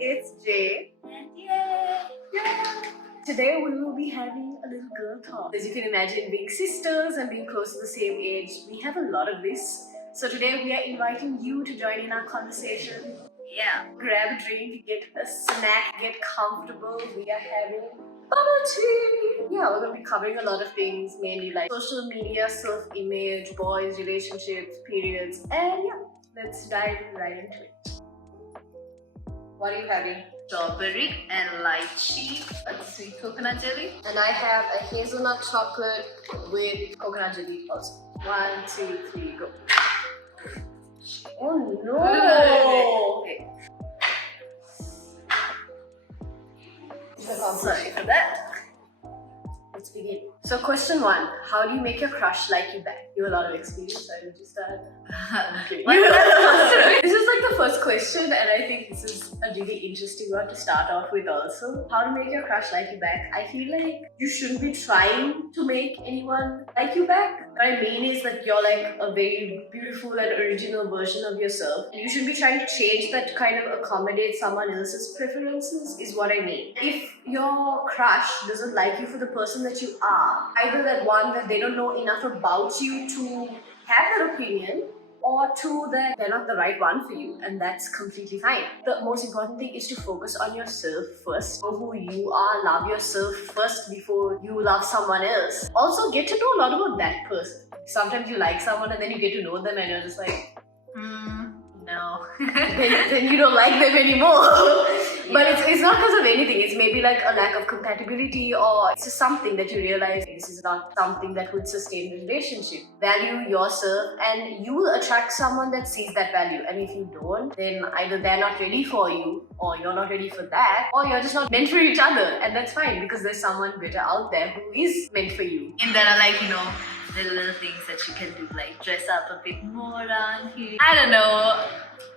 it's Jay. And yeah. Today we will be having a little girl talk. As you can imagine, being sisters and being close to the same age, we have a lot of this. So today we are inviting you to join in our conversation. Yeah. Grab a drink, get a snack, get comfortable. We are having bubble tea. Yeah, we're going to be covering a lot of things, mainly like social media, self-image, boys, relationships, periods, and yeah, let's dive right into it. What are you having? Strawberry and lychee, a sweet coconut jelly. And I have a hazelnut chocolate with coconut jelly also. 1, 2, 3, go. Oh no! Okay. Sorry for that. Let's begin. So question 1, how do you make your crush like you back? You have a lot of experience, I would just start. Okay. This is like the first question, and I think this is a really interesting one to start off with also. How to make your crush like you back? I feel like you shouldn't be trying to make anyone like you back. What I mean is that you're like a very beautiful and original version of yourself. And you shouldn't be trying to change that to kind of accommodate someone else's preferences is what I mean. If your crush doesn't like you for the person that you are, either that one that they don't know enough about you to have that opinion, or two, that they're not the right one for you, and that's completely fine. The most important thing is to focus on yourself first. Know who you are, love yourself first before you love someone else. Also, get to know a lot about that person. Sometimes you like someone and then you get to know them and you're just like, no. then you don't like them anymore. But it's not because of anything. It's maybe like a lack of compatibility, or it's just something that you realize this is not something that would sustain the relationship. Value yourself and you will attract someone that sees that value. And if you don't, then either they're not ready for you, or you're not ready for that, or you're just not meant for each other. And that's fine, because there's someone better out there who is meant for you. And there are like, little things that you can do, like dress up a bit more around here. I don't know.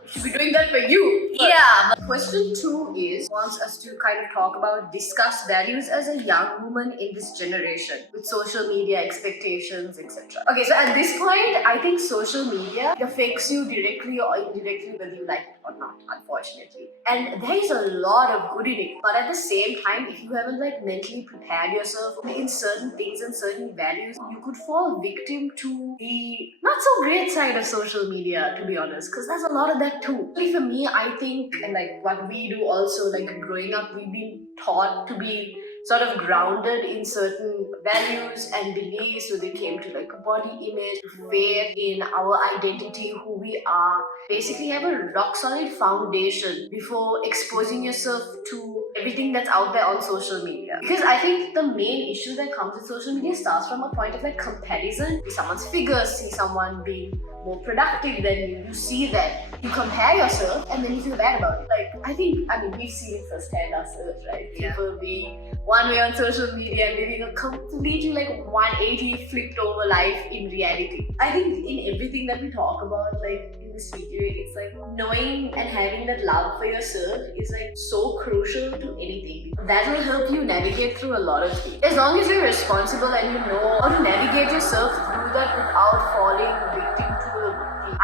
Should be doing that for you. Yeah. Question 2 wants us to kind of talk about, discuss values as a young woman in this generation with social media expectations, etc. Okay, so at this point, I think social media affects you directly or indirectly, whether you like it or not, unfortunately. And there is a lot of good in it. But at the same time, if you haven't like mentally prepared yourself in certain things and certain values, you could fall victim to the not so great side of social media, to be honest, because there's a lot of that too. For me, I think, and like what we do also, like growing up, we've been taught to be sort of grounded in certain values and beliefs when it came to like body image, faith in our identity, who we are. Basically have a rock solid foundation before exposing yourself to everything that's out there on social media. Because I think the main issue that comes with social media starts from a point of like comparison. See someone's figures, see someone being more productive than you, you see that, you compare yourself, and then you feel bad about it. Like, I mean, we've seen it firsthand ourselves, right? Yeah. People being one way on social media and living a completely like 180 flipped over life in reality. I think in everything that we talk about, like in this video, it's like knowing and having that love for yourself is like so crucial to anything. That will help you navigate through a lot of things. As long as you're responsible and you know how to navigate yourself through that without falling victim to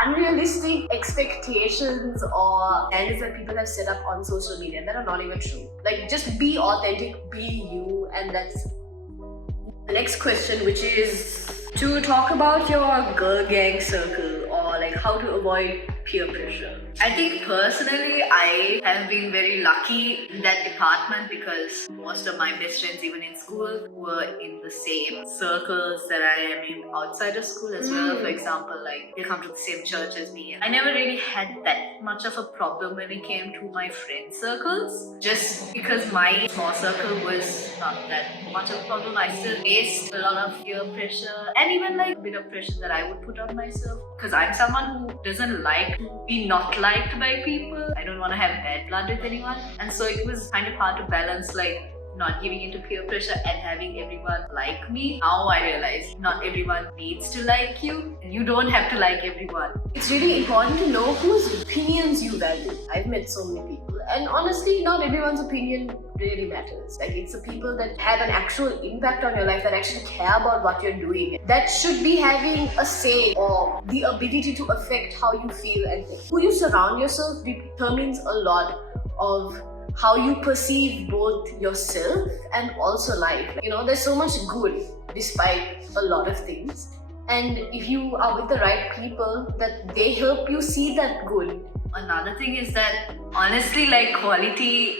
unrealistic expectations or standards that people have set up on social media that are not even true. Like, just be authentic, be you, and that's the next question, which is to talk about your girl gang circle, or like how to avoid peer pressure. I think personally, I have been very lucky in that department, because most of my best friends, even in school, were in the same circles that I am in outside of school as well. For example, like they come to the same church as me. I never really had that much of a problem when it came to my friend circles, just because my small circle was not that much of a problem. I still faced a lot of peer pressure and even like a bit of pressure that I would put on myself, because I'm someone who doesn't like to be not liked by people. I don't want to have bad blood with anyone, and so it was kind of hard to balance like not giving into peer pressure and having everyone like me. Now I realize not everyone needs to like you, and you don't have to like everyone. It's really important to know whose opinions you value. I've met so many people, and honestly, not everyone's opinion really matters. Like, it's the people that have an actual impact on your life, that actually care about what you're doing, that should be having a say or the ability to affect how you feel and think. Who you surround yourself determines a lot of how you perceive both yourself and also life. Like, there's so much good despite a lot of things. And if you are with the right people, that they help you see that good. Another thing is that honestly, like, quality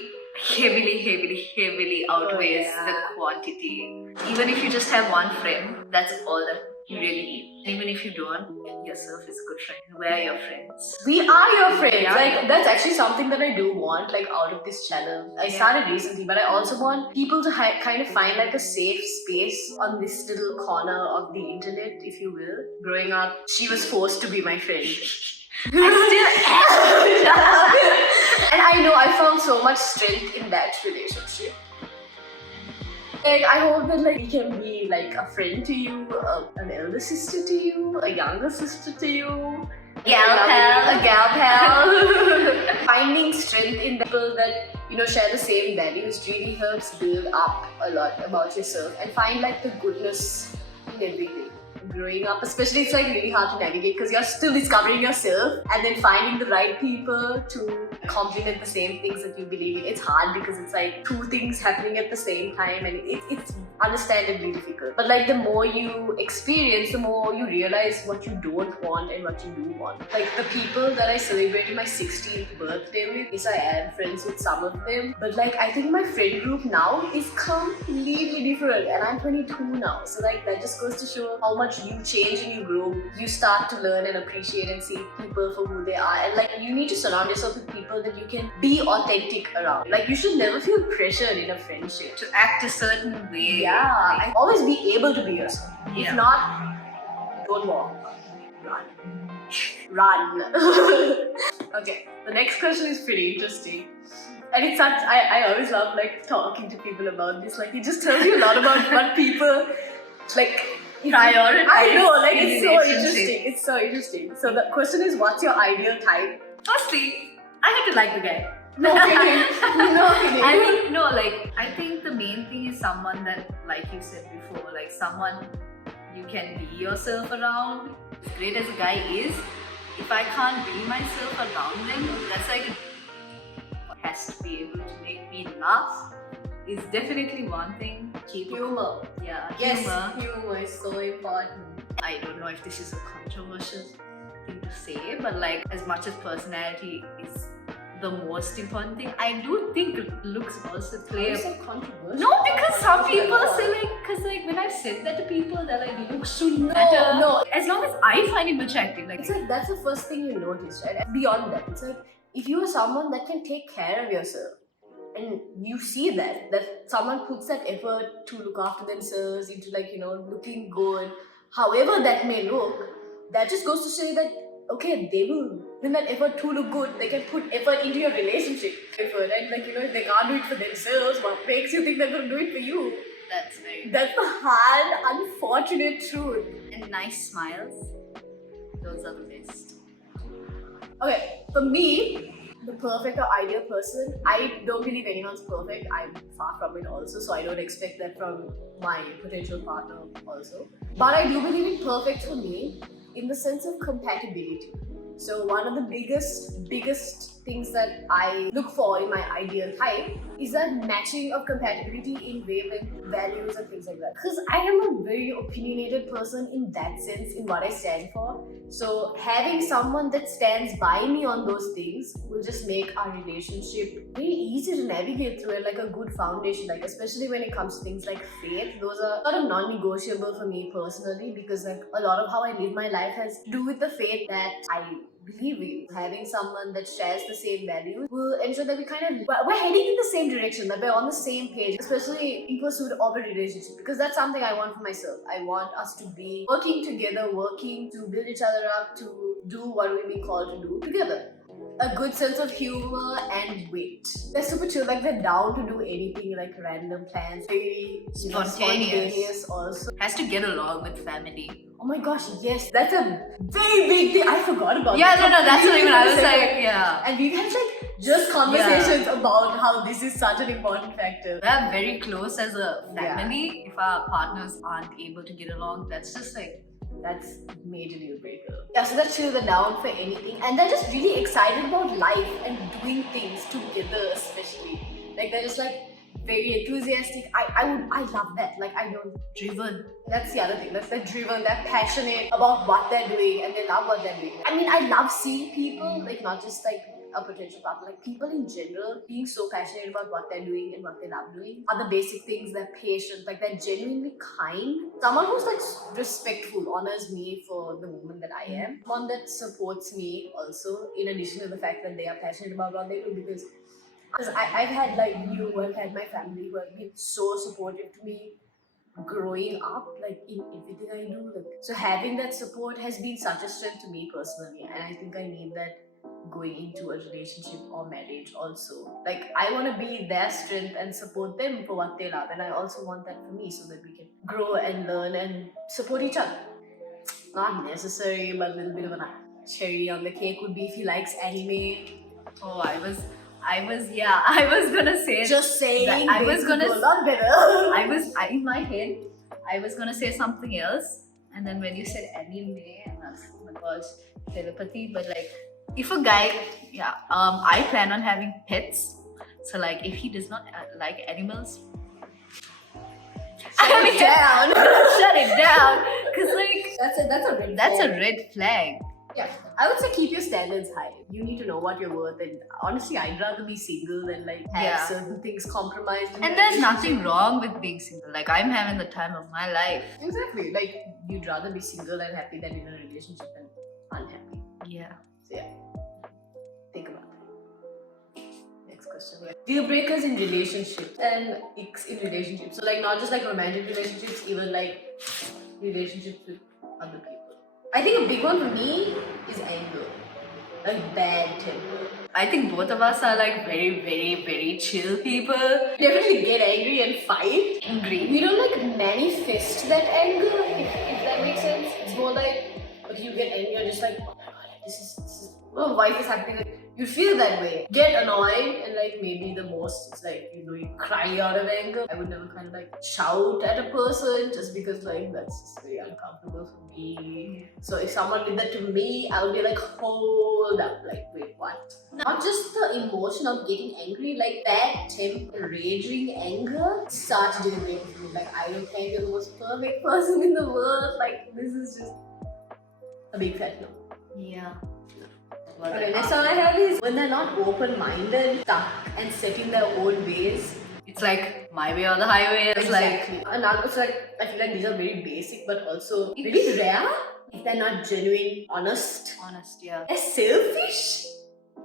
heavily outweighs the quantity. Even if you just have one friend, that's all that you really need. Even if you don't, yourself is a good friend. We're your friends. We are your friends. Yeah. Like, that's actually something that I do want, like, out of this channel. I started recently, but I also want people to kind of find like a safe space on this little corner of the internet, if you will. Growing up, she was forced to be my friend. I still am. And I know I found so much strength in that relationship. Like, I hope that we can be like a friend to you, an elder sister to you, a younger sister to you, a gal pal. Finding strength in people that share the same values really helps build up a lot about yourself and find like the goodness in everything. Growing up, especially, it's like really hard to navigate because you're still discovering yourself and then finding the right people to complement the same things that you believe in. It's hard because it's like two things happening at the same time, and it's understandably difficult. But like, the more you experience, the more you realize what you don't want and what you do want. Like, the people that I celebrated my 16th birthday with, yes, I am friends with some of them, but like, I think my friend group now is completely different, and I'm 22 now, so like, that just goes to show how much you change and you grow. You start to learn and appreciate and see people for who they are, and like, you need to surround yourself with people that you can be authentic around. Like, you should never feel pressured in a friendship To act a certain way. yeah, always be able to be yourself. Yeah. If not, don't walk. Run. Okay, the next question is pretty interesting. And it's such, I always love like talking to people about this. Like, it just tells you a lot about what people like Prioritize. I know, like, in it's so relationship. interesting. It's so interesting. So the question is, what's your ideal type? Firstly, I had to like the guy. No kidding. No kidding. I mean, no, like, I think the main thing is someone that, like you said before, like, someone you can be yourself around. As great as a guy is, if I can't be myself around them, that's like, has to be able to make me laugh is definitely one thing. Humor. Yeah, Yes, humor. humor is so important. I don't know if this is a controversial thing to say, but like, as much as personality is the most important thing, I do think looks also play a... so controversial. No, because some people say like, because like, when I've said that to people, they're like, looks should matter. No. As long as I find him attractive, like, It's like, that's the first thing you notice, right? Beyond that, it's like, if you are someone that can take care of yourself, and you see that someone puts that effort to look after themselves, into like, looking good, however that may look, that just goes to say that, okay, they will, in that effort to look good, they can put effort into your relationship. Effort, and like, if they can't do it for themselves, what makes you think they're going to do it for you? that's very... That's the hard, unfortunate truth. And nice smiles, those are the best. Okay, for me, the perfect or ideal person, I don't believe anyone's perfect. I'm far from it also, so I don't expect that from my potential partner also. But I do believe in perfect for me in the sense of compatibility. So one of the biggest things that I look for in my ideal type is that matching of compatibility in wavelength, values and things like that. Because I am a very opinionated person in that sense, in what I stand for. So having someone that stands by me on those things will just make our relationship very easy to navigate through and like a good foundation. Like, especially when it comes to things like faith, those are sort of non-negotiable for me personally, because like a lot of how I live my life has to do with the faith that I believe in. Having someone that shares the same values will ensure that we're heading in the same direction, that we're on the same page, especially in pursuit of a relationship, because that's something I want for myself. I want us to be working together, working to build each other up, to do what we've been called to do together. A good sense of humor and wit. They're super chill, like they're down to do anything, like random plans, very spontaneous also. Has to get along with family. Oh my gosh, yes, that's a very big thing. I forgot about Yeah, that. no, that's what I mean. I was Completely like, yeah. And we've had like just conversations about how this is such an important factor. We're very close as a family. If our partners aren't able to get along, that's just like That's major deal breaker. Yeah, so that's they're down for anything, and they're just really excited about life and doing things together, especially. Like they're just like very enthusiastic. I love that. Like I know driven. That's the other thing. That's they're driven. They're passionate about what they're doing, and they love what they're doing. I mean, I love seeing people like not just like a potential partner, like people in general being so passionate about what they're doing and what they love doing. Other basic things, they're patient, like they're genuinely kind. Someone who's like respectful, honors me for the woman that I am. One that supports me also, in addition to the fact that they are passionate about what they do, because I've had like you, I've had my family who have been so supportive to me growing up, like in everything I do. Like, so having that support has been such a strength to me personally, and I think I need that going into a relationship or marriage also. Like I want to be their strength and support them for what they love, and I also want that for me so that we can grow and learn and support each other. Not necessary, but a little bit of a cherry on the cake would be if he likes anime. Oh, I was gonna say. Just saying, that I was gonna. A lot better. In my head, I was gonna say something else, and then when you said anime, and I was like, oh my gosh, telepathy. But like, if a guy, I plan on having pets. So like, if he does not like animals, Shut it down. Shut it down, because like that's a red flag. a red flag. Yeah, I would say keep your standards high. You need to know what you're worth, and honestly, I'd rather be single than like have certain things compromised. And there's nothing wrong with being single. Like I'm having the time of my life. Exactly. Like you'd rather be single and happy than in a relationship and unhappy. Yeah. So yeah, think about that. Next question. Deal breakers in relationships and icks in relationships. So like not just like romantic relationships, even like relationships with other people. I think a big one for me is anger, like bad temper. I think both of us are like very, very, very chill people. We definitely get angry and fight. Angry. We don't like manifest that anger, if that makes sense. It's more like, okay, you get angry and just like, oh my god, this is why is this happening? You feel that way. Get annoyed, and like maybe the most it's like, you know, you cry out of anger. I would never kind of like shout at a person just because like that's just very uncomfortable for me. So if someone did that to me, I would be like, hold up, like wait, what? Not just the emotion of getting angry, like bad temper, raging anger starts doing me. Like I don't think you're the most perfect person in the world. Like this is just a big fat no. Yeah. Okay, next one I have is when they're not open-minded, stuck and set in their own ways. It's like my way or the highway. It's Exactly. Another, so like, I feel like these are very basic but also really rare if they're not genuine, honest. Yeah. They're selfish.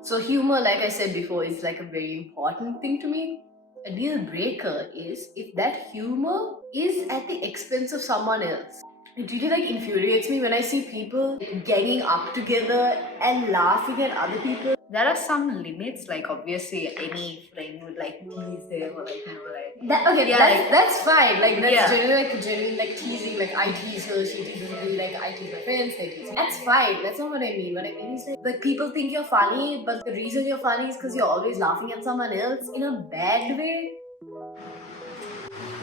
So humor, like I said before, is like a very important thing to me. A deal breaker is if that humor is at the expense of someone else. It really like infuriates me when I see people getting up together and laughing at other people. There are some limits, like obviously any friend would like tease them or like, you know, like that's fine. Like that's genuine like teasing. Like I tease her, she teases me. Like I tease my friends, they tease me. That's fine. That's not what I mean. What I mean is like people think you're funny, but the reason you're funny is because you're always laughing at someone else in a bad way.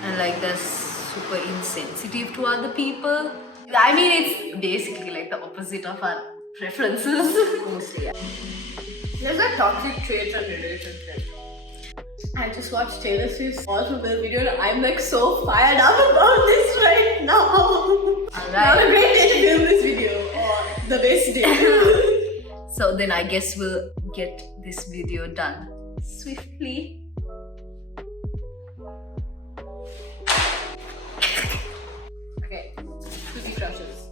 And like that's super insensitive to other people. I mean, it's basically like the opposite of our preferences. Mostly, yeah. There's a toxic traits and relationships. I just watched Taylor Swift's awesome video and I'm like so fired up about this right now. Alright. Not a great day to film this video, or the best day. So then I guess we'll get this video done swiftly. Okay, two deep crushes.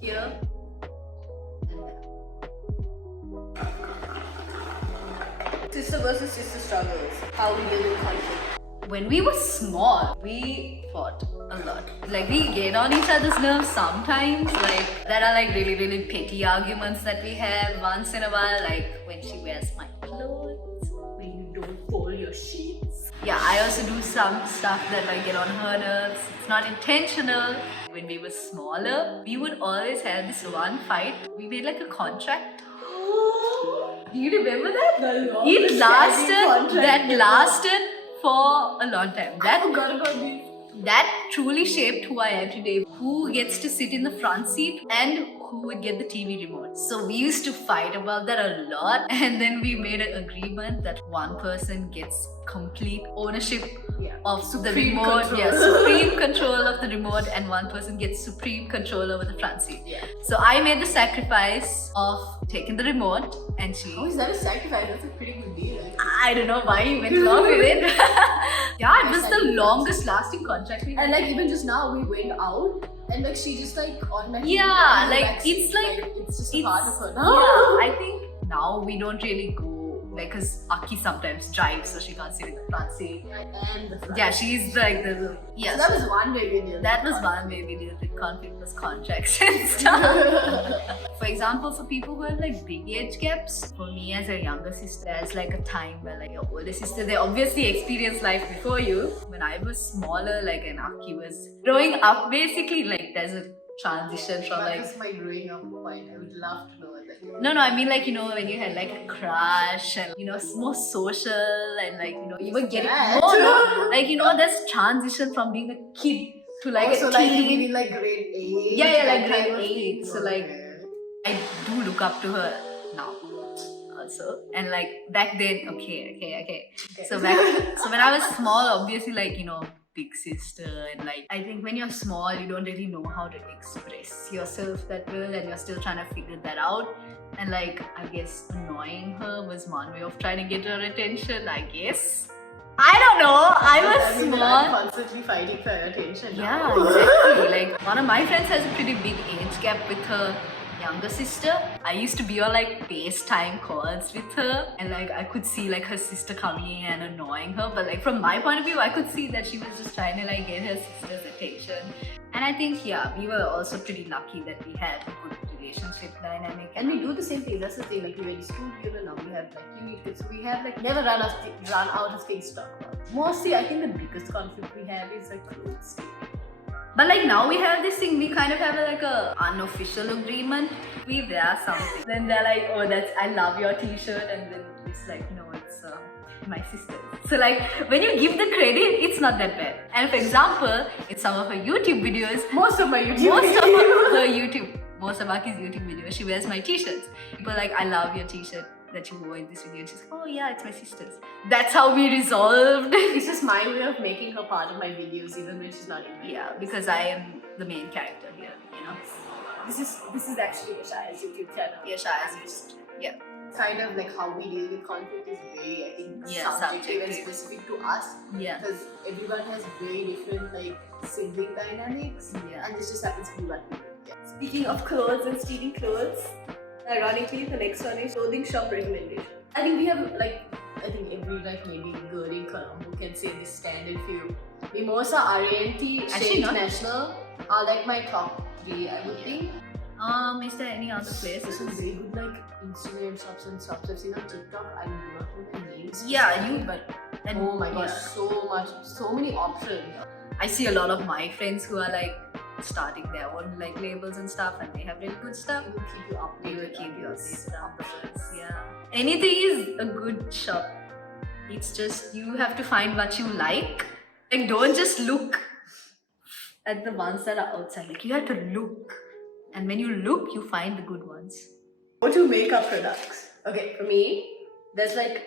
Here and there. Sister versus sister struggles. How we deal with conflict. When we were small, we fought a lot. Like we get on each other's nerves sometimes. Like there are like really, really petty arguments that we have once in a while. Like when she wears my clothes, when you don't fold your sheets. Yeah, I also do some stuff that like get on her nerves. It's not intentional. When we were smaller, we would always have this one fight. We made like a contract. Do you remember that? It lasted for a long time. I forgot about this. that truly shaped who I am today. Who gets to sit in the front seat and who would get the TV remote. So we used to fight about that a lot, and then we made an agreement that one person gets complete ownership of the Supreme remote. control. Yeah, supreme control of the remote, and one person gets supreme control over the front seat. Yeah. So I made the sacrifice of taking the remote, and she. Oh, is that a sacrifice? That's a pretty good deal. I don't know why you went along with it. Yeah, it was the Sacrifice. longest lasting contract we had. And like even just now we went out and like she just like automatically Yeah, went like back it's seat. like it's just a part of her now. Yeah, I think now we don't really go like, cause Aki sometimes drives, so she can't sit in the front seat. And the front. Yeah, she's like the So that was one way deal. that was one way we deal with conflict was contracts and stuff. For example, for people who have like big age gaps, for me as a younger sister, there's like a time where like your older sister, they obviously experienced life before you. When I was smaller, like and Aki was growing up, basically like there's a transition from What like was my growing up point? I would love to know that. no, I mean like, you know, when you had like a crush and, you know, more social and like, you know, you were getting That. no, like, you know, there's transition from being a kid to like Also, a like you teen. mean in like grade 8? Yeah, like that grade kind of 8. thing. So like, Okay. I do look up to her now also. And like back then, okay. So when I was small, obviously like, you know, big sister, and like I think when you're small you don't really know how to express yourself that well, and you're still trying to figure that out, and like I guess annoying her was one way of trying to get her attention, I guess. I don't know, I was mean, small. I'm constantly fighting for your attention. Yeah, now. exactly. Like one of my friends has a pretty big age gap with her younger sister. I used to be on like FaceTime calls with her, and like I could see like her sister coming in and annoying her, but like from my point of view I could see that she was just trying to like get her sister's attention. And I think yeah, we were also pretty lucky that we had a good relationship dynamic, And we do the same thing. That's the thing. Like we went to school together. Now we have like unique kids. We have like never run out of things to talk about. Mostly, I think the biggest conflict we have is like clothes. but like now we have this thing, we kind of have like a unofficial agreement. We wear something, then they're like, oh, that's I love your t-shirt, and then it's like, no, it's my sister's. So like when you give the credit, it's not that bad. And for example, in some of her YouTube videos, most of Aki's YouTube videos, she wears my t-shirts. People are like, I love your t-shirt that you wore in this video. And she's like, oh yeah, it's my sister's. That's how we resolved. It's just my way of making her part of my videos, even when she's not in my Yeah, videos. because I am the main character here, you know. This is actually Shaya's YouTube channel. Yeah, Shaya's. Yeah. Kind of like how we deal with conflict is very, I think, Yeah, subjective and subjective. specific to us. Yeah. Because everyone has very different like sibling dynamics. Yeah. And this just happens to be what we do. Yeah. Speaking of clothes and stealing clothes, ironically, the next one is clothing shop recommendation. I think we have like, I think every like maybe girl in Colombo can say this standard few. Mimosa, RANT, Actually Shea not. International are like my top 3, I would think. Is there any other place? There's some very good like Instagram shops and shops I've seen on TikTok. I do not know their names. Yeah, but Oh my gosh, yeah. so many options. I see a lot of my friends who are like starting their own like labels and stuff, and they have really good stuff. It will keep you They will updated. keep you Yes. updated afterwards. Yeah. Anything is a good shop. It's just you have to find what you like. Like don't just look at the ones that are outside. Like you have to look. And when you look, you find the good ones. Go to makeup products. Okay, for me, there's like,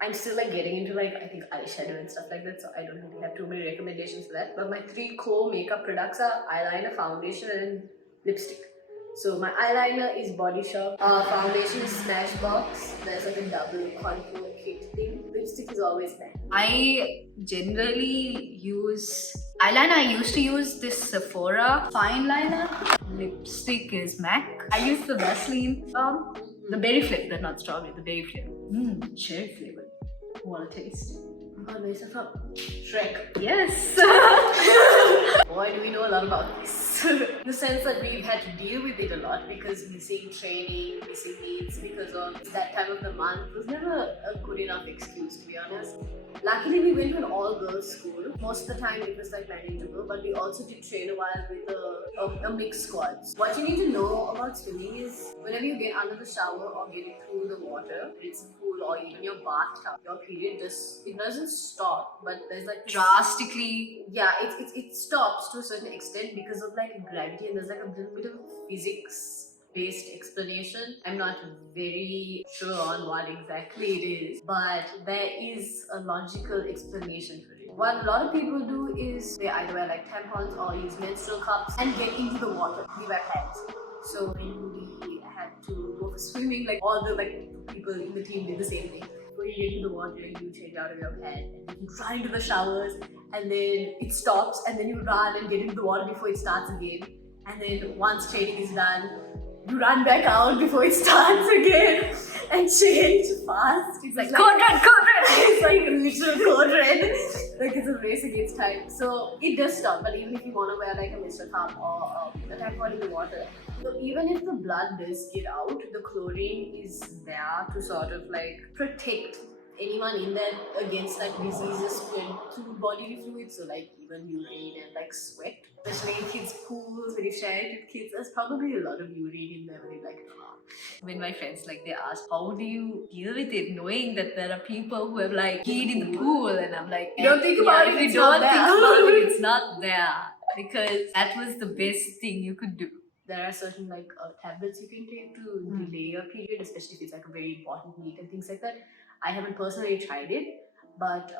I'm still like getting into like, I think eyeshadow and stuff like that, so I don't really have too many recommendations for that. But my 3 core makeup products are eyeliner, foundation, and lipstick. So my eyeliner is Body Shop, foundation is Smashbox, there's like a double contour kit thing. Lipstick is always matte. I generally use eyeliner. I used to use this Sephora fine liner. Lipstick is MAC. I use the Vaseline the berry flavor, not strawberry, the berry flavor. Cherry flavor. Want to taste? Oh, there's a from Shrek. Yes. Boy, do we know a lot about this. In the sense that we've had to deal with it a lot because missing training, missing meets because of that time of the month was never a good enough excuse, to be honest. Luckily, we went to an all-girls school. Most of the time, it was like manageable, but we also did train a while with a mixed squad. What you need to know about swimming is whenever you get under the shower or get through the water, it's a pool or even your bathtub, your period it doesn't stop, but There's like this, drastically. yeah, it stops to a certain extent because of like gravity, and there's like a little bit of physics based explanation. I'm not very sure on what exactly it is, but there is a logical explanation for it. What a lot of people do is they either wear like tampons or use menstrual cups and get into the water. We wear pants. So when we had to go for swimming, like all the like people in the team did the same thing. When you get into the water, you change out of your pants and you run into the showers, and then it stops, and then you run and get into the water before it starts again. And then once training is done, you run back out before it starts again and change fast. It's like Code red, code red. it's like a literal code red. Like it's a race against time. So it does stop. But even if you want to wear like a Mr. Cup or a tampon in the water, so even if the blood does get out, the chlorine is there to sort of like protect anyone in there against like diseases spread through bodily fluids. So like even urine and like sweat, especially in kids' pools when you share it with kids, there's probably a lot of urine in there when you're like, When my friends like they ask, how do you deal with it, knowing that there are people who have like peed in the pool, and I'm like, You don't think about it, if you it's don't not think there. about it, it's not there, because that was the best thing you could do. there are certain like tablets you can take to delay your period, especially if it's like a very important meet and things like that. I haven't personally tried it, but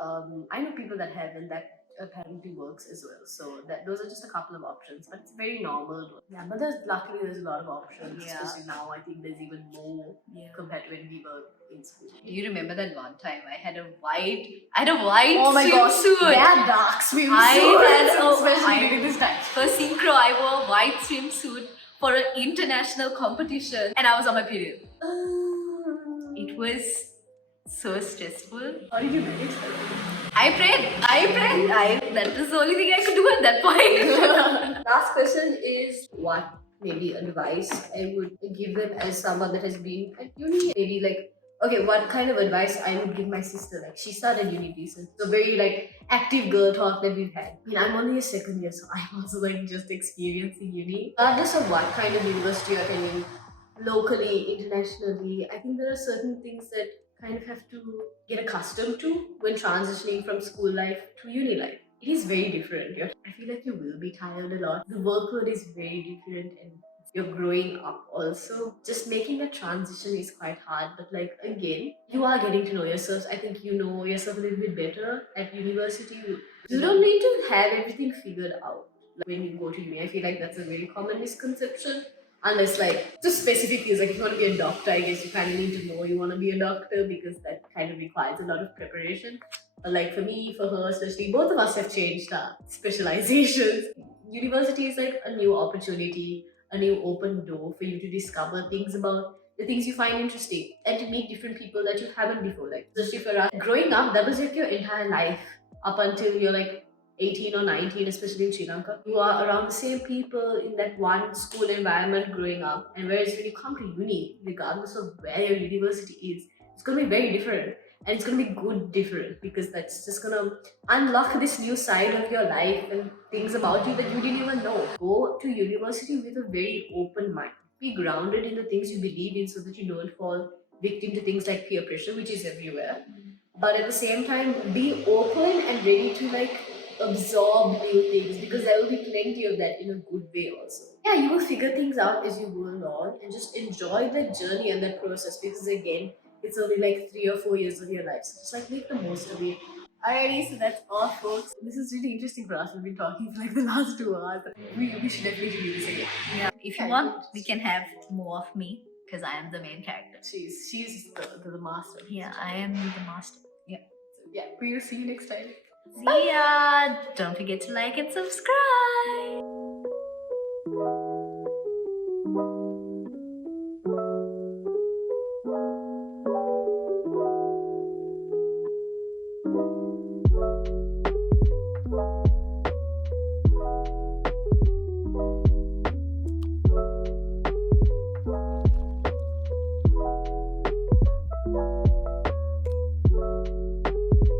I know people that have, and that apparently works as well. So those are just a couple of options, but it's very normal. Yeah, but luckily there's a lot of options, Yeah. especially now. I think there's even more compared to when we were in school. Do you remember that one time I had a white Oh my gosh, swimsuit? that dark swimsuit. Especially during this time. For synchro, I wore a white swimsuit for an international competition, and I was on my period. It was so stressful. How did you manage that? I prayed. That was the only thing I could do at that point. Last question is, what maybe advice I would give them as someone that has been at uni? Maybe like, okay, what kind of advice I would give my sister? Like, she started uni recent, so very like active girl talk that we've had. I mean, I'm only a second year, so I'm also like just experiencing uni. Regardless of what kind of university you're attending, locally, internationally, I think there are certain things that kind of have to get accustomed to when transitioning from school life to uni life. It is very different. I feel like you will be tired a lot. The workload is very different, and you're growing up also. Just making that transition is quite hard, but like again, you are getting to know yourself. I think you know yourself a little bit better at university. You don't need to have everything figured out when you go to uni. I feel like that's a very common misconception. Unless like just specific fields, like if you want to be a doctor, I guess you kind of need to know you want to be a doctor, because that kind of requires a lot of preparation. But like for me, for her especially, both of us have changed our specializations. University is like a new opportunity, a new open door for you to discover things about the things you find interesting and to meet different people that you haven't before. Like especially for us, growing up, that was like your entire life up until you're like 18 or 19, especially in Sri Lanka. You are around the same people in that one school environment growing up. And whereas when you come to uni, regardless of where your university is, it's going to be very different. And it's going to be good different, because that's just going to unlock this new side of your life and things about you that you didn't even know. Go to university with a very open mind. Be grounded in the things you believe in so that you don't fall victim to things like peer pressure, which is everywhere. But at the same time, be open and ready to like absorb new things, because there will be plenty of that in a good way also. Yeah, you will figure things out as you go along and just enjoy that journey and that process, because again, it's only like 3 or 4 years of your life. So just like make the most of it. Alrighty, so that's all folks. This is really interesting for us. We've been talking for like the last 2 hours. We should definitely do this again. Yeah, if you want, we can have more of me, because I am the main character. She's the master. Yeah, I am the master. So, yeah, we will see you next time. See ya! Don't forget to like and subscribe!